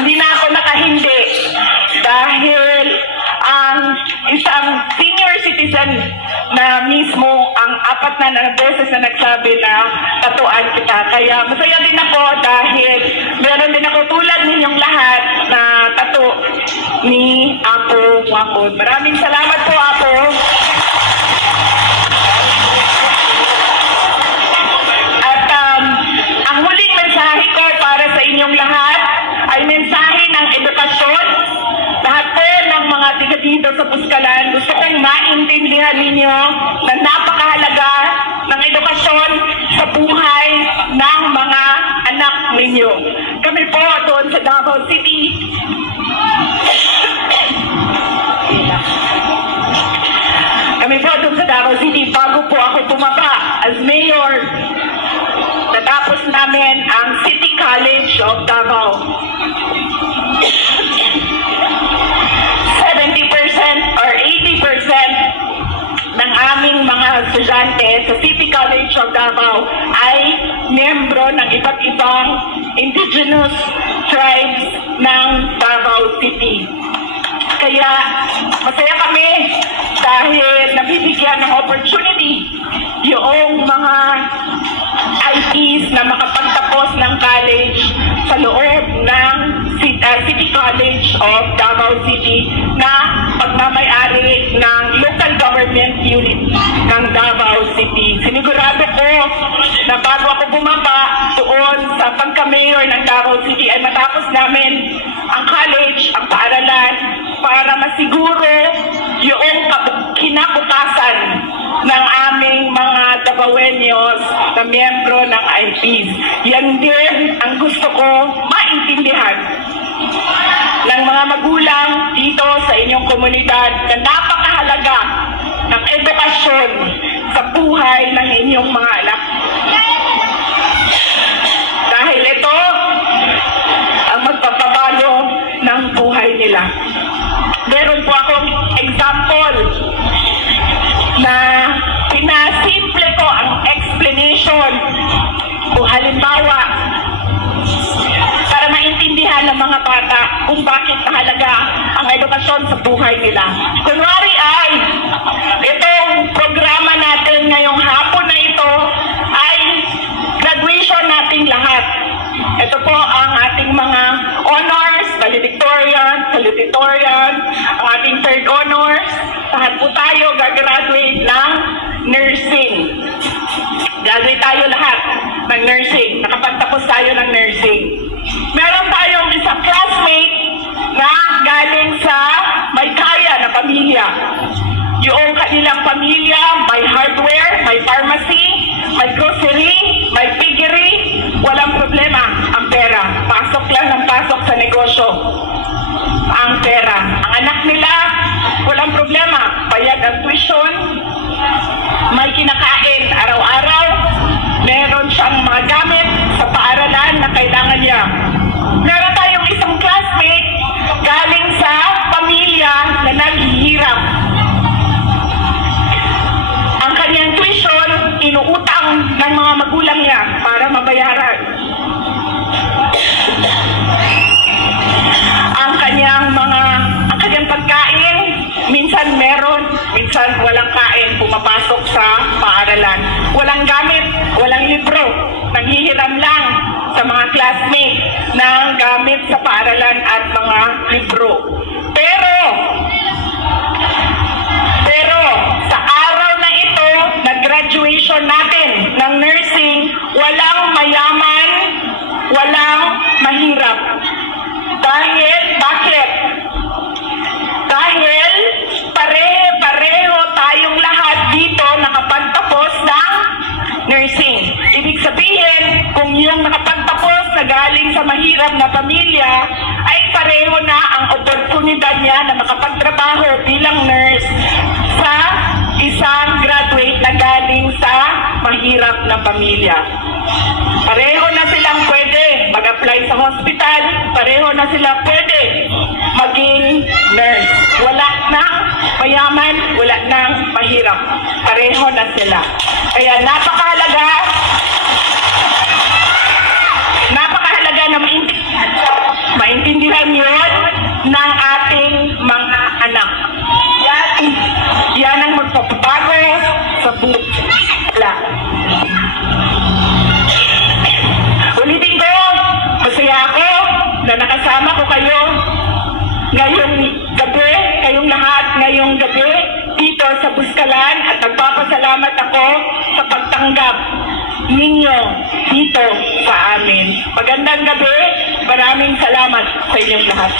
hindi na ako nakahindi dahil ang isang senior citizen na mismo ang 4 na beses na nagsabi na tatuan kita. Kaya masaya din ako dahil meron din ako tulad ninyong lahat na tato ni Apo Wakod. Maraming salamat po, Apo. At ang huling mensahe ko para sa inyong lahat ay mensahe ng edukasyon. Lahat po ng mga tiga dito sa Puskalan, gusto kong maintindihan ninyo na napakahalaga ng edukasyon sa buhay ng mga anak ninyo. Kami po doon sa Davao City, bago po ako bumaba as mayor, natapos namin ang City College of Davao. 70% or 80% ng aming mga estudyante sa City College of Davao ay miyembro ng iba't ibang indigenous tribes ng Davao City. Kaya masaya kami dahil nabibigyan ng opportunity yung mga IPs na makapagtapos ng college sa loob ng City College of Davao City na pagmamayari ng local government unit ng Davao City. Sinigurado ko na bago ako bumaba doon sa pagka-mayor ng Davao City ay matapos namin ang college, ang paaralan, para masiguro yung kinabukasan ng aming mga Davaoeños na miyembro ng IPs. Yan din ang gusto ko maintindihan ng mga magulang dito sa inyong komunidad na napakahalaga ng edukasyon sa buhay ng inyong mga anak. Dahil ito ang magpapabago ng buhay nila. Meron po akong example na pinasimple ko ang explanation o halimbawa para maintindihan ng mga bata kung bakit mahalaga ang edukasyon sa buhay nila. Kunwari ay itong programa natin ngayong hapon na ito ay graduation nating lahat. Ito po ang ating mga honors, valedictorian, ang ating third honors. Lahat po tayo gagraduate ng nursing. Graduate tayo lahat ng nursing. Nakapagtapos tayo ng nursing. Meron tayong isang classmate na galing sa may kaya na pamilya. Yung kanilang pamilya, may hardware, may pharmacy, may grocery, may piggery, walang problema ang pera. Pasok lang ng pasok sa negosyo ang pera. Ang anak nila, walang problema. Bayad ang tuition, may kinakain araw-araw, meron siyang mga gamit sa paaralan na kailangan niya. Meron tayong isang classmate galing sa pamilya na naghihirap. Ang kanyang tuition, inuutang ng mga magulang niya para mabayaran. Ang kanyang pagkain, minsan meron, minsan walang kain, pumapasok sa paaralan. Walang gamit, walang libro, nanghihiram lang sa mga classmates ng gamit sa paaralan at mga libro. Pero sa araw na ito, nag-graduation natin ng nursing, walang mayaman, walang mahirap. Bakit? Dahil pare-pareho tayong lahat dito nakapagtapos ng nursing. Ibig sabihin, kung yung nakapagtapos na galing sa mahirap na pamilya, ay pareho na ang oportunidad niya na makapagtrabaho bilang nurse sa isang graduate na galing sa mahirap na pamilya. Pareho na silang pwede mag-apply sa hospital, pareho na sila pwede maging nurse. Wala nang mayaman, wala nang mahirap. Pareho na sila. Kaya napakahalaga na maintindihan pagtanggap ninyo dito sa amin. Magandang gabi, maraming salamat sa inyong lahat.